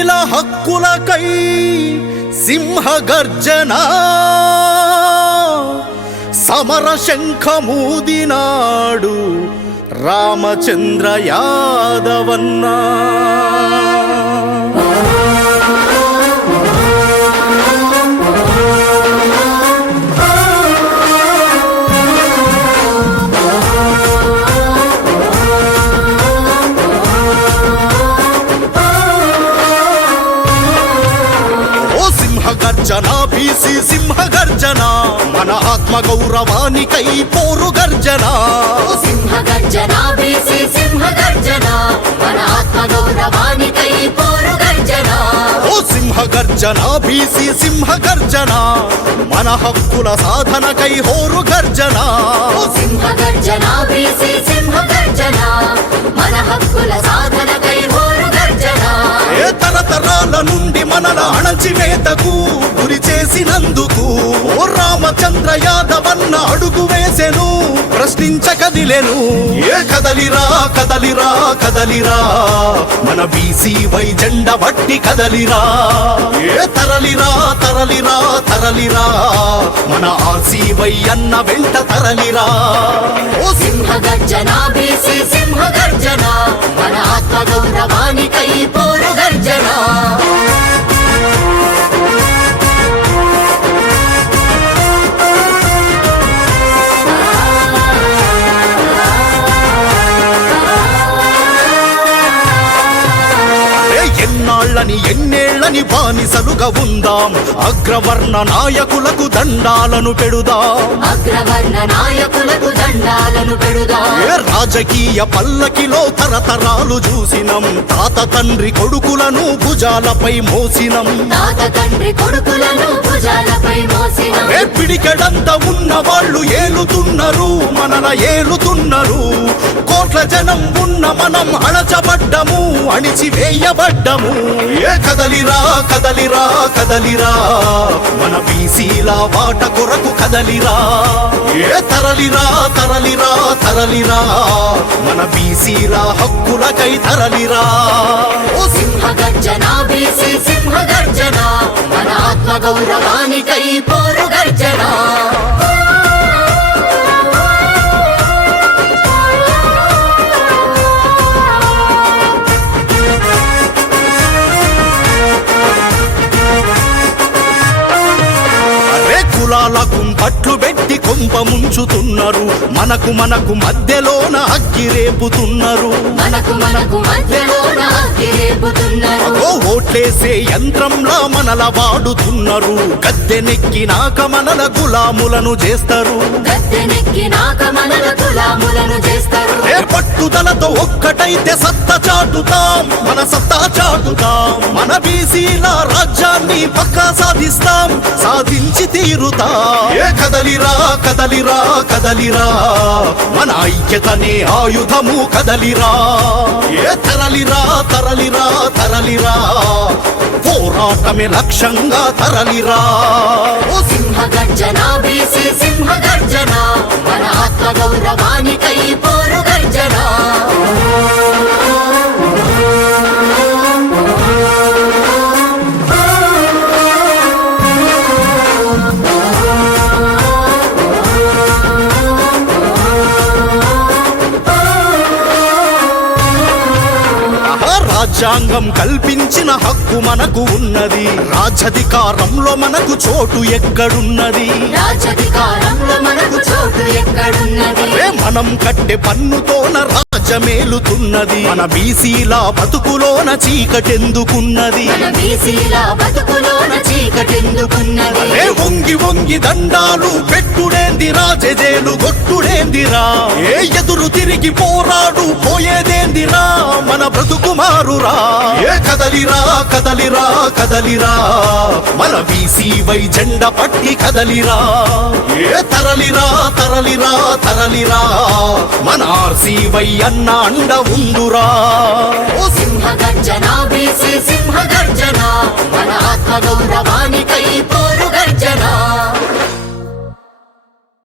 బీసీల హక్కులకై సింహ గర్జన సమర శంఖమూదినాడు రామచంద్ర యాదవన్నా. గర్జన బీసీ సింహ గర్జన మన ఆత్మ గౌరవానికై పోరు గర్జన. సింహ గర్జన బీసీ సింహ గర్జన మన ఆత్మ గౌరవానికై పోరు గర్జన. ఓ సింహ గర్జన బీసీ సింహ గర్జన మన హక్కుల సాధనకై హోరు గర్జన. సింహ గర్జన బీసీ సింహ గర్జన మన హక్కుల సాధనకై హోరు గర్జన. ఏ తరతరాల నుండి మనల అణచివేతకు గురి చేసినందుకు ఓ రామచంద్ర యాదవన్న అడుగు వేసెను, ప్రశ్నించ కదిలెను. ఏ కదలిరా కదలిరా కదలిరా మన బీసీ వై జెండ బట్టి కదలిరా. ఏ తరలిరా తరలిరా తరలిరా మన ఆర్సీ వై అన్న వెంట తరలిరా. ఓ సింహ గర్జన బీసీ సింహ గర్జన మన ఆత్మ గౌరవానికై పోరు గర్జన. ఎన్నేళ్లని బానిసలుగా ఉందాం, అగ్రవర్ణ నాయకులకు దండాలను పెడుదాం. అగ్రవర్ణ నాయకులకు దండాలను పెడుదాం. రాజకీయ పల్లకిలో తరతరాలు చూసినం, తాత తండ్రి కొడుకులను భుజాలపై మోసినం. తాత తండ్రి కొడుకులను భుజాలపై మోసినం. పిడికెడంత ఉన్న వాళ్ళు ఏలుతున్నారు, మనల ఏలుతున్నారు. కోట్ల జనం ఉన్న మనం అణచబడ్డము, అణిచివేయబడ్డము. ఏ కదలిరా కదలిరా కదలిరా మన బీసీల వాట కొరకు కదలిరా. ఏ తరలిరా తరలిరా తరలిరా మన బీసీల హక్కులకై తరలిరా. ఓ సింహ గర్జన బీసీ సింహ గర్జన మన ఆత్మ గౌరవానికై పోరు గర్జన. కుంపట్లు పెట్టి కొంప ముంచుతున్నారు, మనకు మనకు మధ్యలోన అగ్గి రేపుతున్నారు. మనకు మనకు మధ్యలోన అగ్గి రేపుతున్నారు. ఓట్లేసే యంత్రంలా మనల వాడుతున్నారు, గద్దెనెక్కినాక మనల గులాములను చేస్తారు. గద్దెనెక్కినాక మనల గులాములను చేస్తారు. పట్టుదలతో ఒక్కటైతే సత్తా చాటుతాం, మన సత్తా చాటుతాం. మన బీసీల రాజ్యాన్ని పక్కా సాధిస్తాం, సాధించి తీరుతాం. ఏ కదలిరా కదలిరా కదలిరా మన ఐక్యతనే ఆయుధము కదలిరా. ఏ తరలిరా తరలిరా తరలిరా పోరాటమే లక్ష్యంగా తరలిరా. ఓ సింహ గర్జన బీసీ సింహ గర్జన మన ఆత్మ గౌరవానికై పోరు గర్జన. రాజ్యాంగం కల్పించిన హక్కు మనకు ఉన్నది, రాజ్యాధికారంలో మనకు చోటు ఎక్కడున్నది. రాజ్యాధికారంలో మనకు చోటు ఎక్కడున్నది. మనం కట్టే పన్నుతోన రాజ్యమేలుతున్నది, మన బీసీల బతుకులోన చీకటెందుకున్నది. మన బీసీల బతుకులోన చీకటెందుకున్నది. వంగి వంగి దండాలు పెట్టుడేందిరా, జేజేలు గొట్టుడేందిరా. ఏ ఎదురు తిరిగి పోరాడు పోయేదేందిరా, మన బ్రతుకు మారురా. ఏ కదలిరా కదలిరా కదలిరా మన బీసీ వై జెండ పట్టి కదలిరా. ఏ తరలిరా తరలిరా తరలిరా మన ఆర్సీ వై అన్న అండ ఉందురా. ఓ సింహ గర్జన బీసీ సింహ గర్జన మన ఆత్మ గౌరవానికై పోరు గర్జన.